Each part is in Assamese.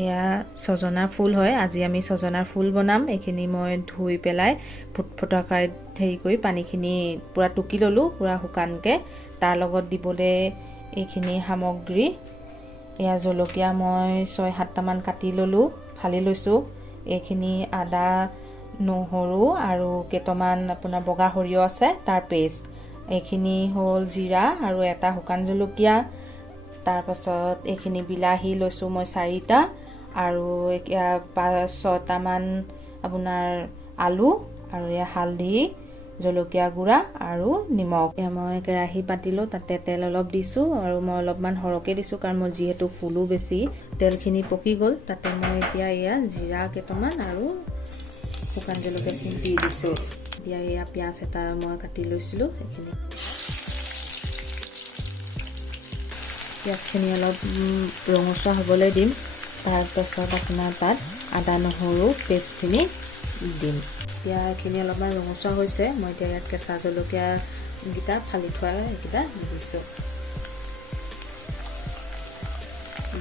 এয়া ছজনাৰ ফুল হয়। আজি আমি ছজনাৰ ফুল বনাম। এইখিনি মই ধুই পেলাই ফুটফুটা কেৰাহীত হেৰি কৰি পানীখিনি পূৰা টুকি ল'লোঁ, পূৰা শুকানকৈ। তাৰ লগত দিবলৈ এইখিনি সামগ্ৰী, এয়া জলকীয়া মই 6-7টামান কাটি ল'লোঁ, ফালি লৈছোঁ। এইখিনি আদা, নহৰু আৰু কেইটামান আপোনাৰ বগা সৰিয়হ আছে, তাৰ পেষ্ট। এইখিনি হ'ল জিৰা আৰু এটা শুকান জলকীয়া। তাৰপাছত এইখিনি বিলাহী লৈছোঁ মই 4টা আৰু 5-6টামান আপোনাৰ আলু আৰু এয়া হালধি, জলকীয়া গুড়া আৰু নিমখ। এতিয়া মই কেৰাহী পাতিলোঁ, তাতে তেল অলপ দিছোঁ আৰু মই অলপমান সৰহকৈ দিছোঁ কাৰণ মই যিহেতু ফুলো বেছি। তেলখিনি পকি গ'ল, তাতে মই এতিয়া এয়া জিৰা কেইটামান আৰু শুকান জলকীয়াখিনি দি দিছোঁ। এতিয়া এয়া পিঁয়াজ এটা মই কাটি লৈছিলোঁ, সেইখিনি পিঁয়াজখিনি অলপ ৰঙচুৱা হ'বলৈ দিম। তাৰপাছত আপোনাৰ তাত আদা নহৰু পেষ্টখিনি দিম। এতিয়া এইখিনি অলপমান ৰঙচুৱা হৈছে, মই এতিয়া ইয়াত কেঁচা জলকীয়াকেইটা ফালি থোৱা এইকেইটা দি দিছোঁ।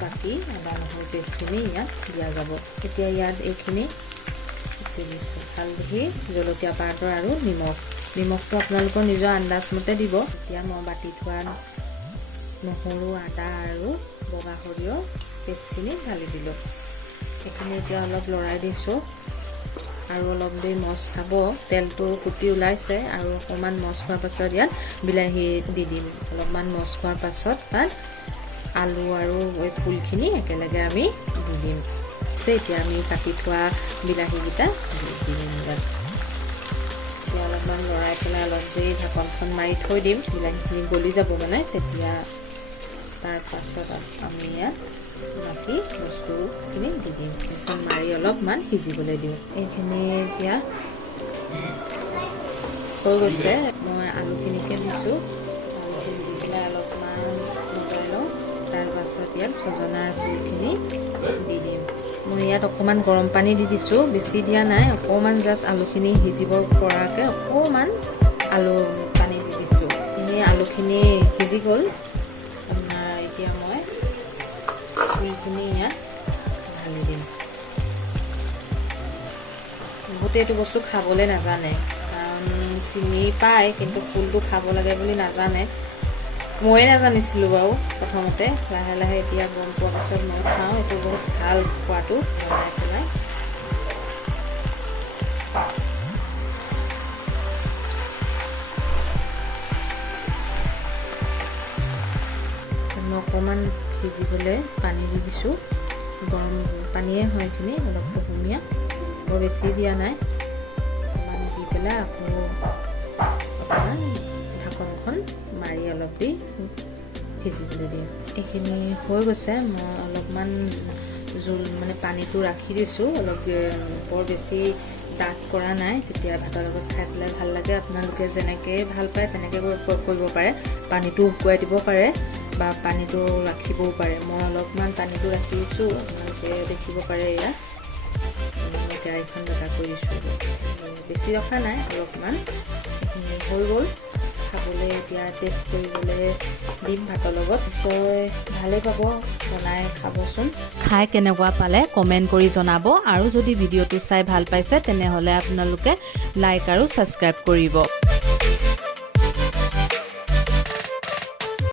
বাকী আদা নহৰু পেষ্টখিনি ইয়াত দিয়া যাব। এতিয়া ইয়াত এইখিনি দি দিছোঁ, হালধি, জলকীয়া পাউডাৰ আৰু নিমখটো আপোনালোকৰ নিজৰ আন্দাজমতে দিব। এতিয়া মই বাতি থোৱা নহৰু, আদা আৰু বগা সৰিয়হ পেষ্টখিনি ঢালি দিলোঁ। এইখিনি এতিয়া অলপ লৰাই দিছোঁ আৰু অলপ দেৰি মজ খাব। তেলটো ফুটি ওলাইছে আৰু অকণমান মজ খোৱাৰ পাছত ইয়াত বিলাহী দি দিম। অলপমান মজ খোৱাৰ পাছত তাত আলু আৰু এই ফুলখিনি একেলগে আমি দি দিম। এতিয়া আমি কাটি থোৱা বিলাহীকেইটা দি দিম ইয়াত। এতিয়া অলপমান লৰাই পেলাই অলপ দেৰি ঢাকনখন মাৰি থৈ দিম, বিলাহীখিনি গলি যাব মানে তেতিয়া। তাৰপাছত আমি ইয়াত বাকী বস্তুখিনি দি দিম, এখন মাৰি অলপমান সিজিবলৈ দিওঁ। এইখিনি এতিয়া হৈ গৈছে, মই আলুখিনিকে দিছোঁ। আলুখিনি দি পেলাই অলপমান উতলাই লওঁ। তাৰপাছত ইয়াত ছজনাৰ ফুলখিনি দি দিম। মই ইয়াত অকণমান গৰম পানী দি দিছোঁ, বেছি দিয়া নাই, অকণমান জাষ্ট আলুখিনি সিজিব পৰাকৈ অকণমান আলু পানী দি দিছোঁ। আলুখিনি সিজি গ'ল। এতিয়া মই ফুলখিনি ইয়াত ঢালি দিম। বহুতে এইটো বস্তু খাবলৈ নাজানে, কাৰণ চিনি পায় কিন্তু ফুলটো খাব লাগে বুলি নাজানে। ময়ে নাজানিছিলোঁ বাৰু প্ৰথমতে, লাহে লাহে এতিয়া গম পোৱাৰ পাছত মই খাওঁ। এইটো বহুত ভাল খোৱাটো বনাই পেলাই। মই অকণমান সিজিবলৈ পানী দি দিছোঁ, গৰম পানীয়ে হয় এইখিনি, অলপ কুহুমীয়া, বৰ বেছি দিয়া নাই। অকণমান দি পেলাই আকৌ অকণমান ঢাকনখন মাৰি অলপ দি সিজিবলৈ দিয়ে। এইখিনি হৈ গৈছে, মই অলপমান জোল মানে পানীটো ৰাখি দিছোঁ, অলপ বৰ বেছি ডাঠ কৰা নাই, তেতিয়া ভাতৰ লগত খাই পেলাই ভাল লাগে। আপোনালোকে যেনেকৈ ভাল পায় তেনেকৈ কৰিব পাৰে, পানীটো শুকুৱাই দিব পাৰে বা পানীটো ৰাখিবও পাৰে। মই অলপমান পানীটো ৰাখিছোঁ, আপোনালোকে দেখিব পাৰে। ইয়াত কেৰাহীখন বটা কৰিছোঁ, বেছি ৰখা নাই, অলপমান। এইখিনি হৈ গ'ল, খাবলৈ এতিয়া টেষ্ট কৰিবলৈ দিম ভাতৰ লগত। নিশ্চয় ভালেই পাব, বনাই খাবচোন। খাই কেনেকুৱা পালে কমেণ্ট কৰি জনাব, আৰু যদি ভিডিঅ'টো চাই ভাল পাইছে তেনেহ'লে আপোনালোকে লাইক আৰু ছাবস্ক্ৰাইব কৰিব।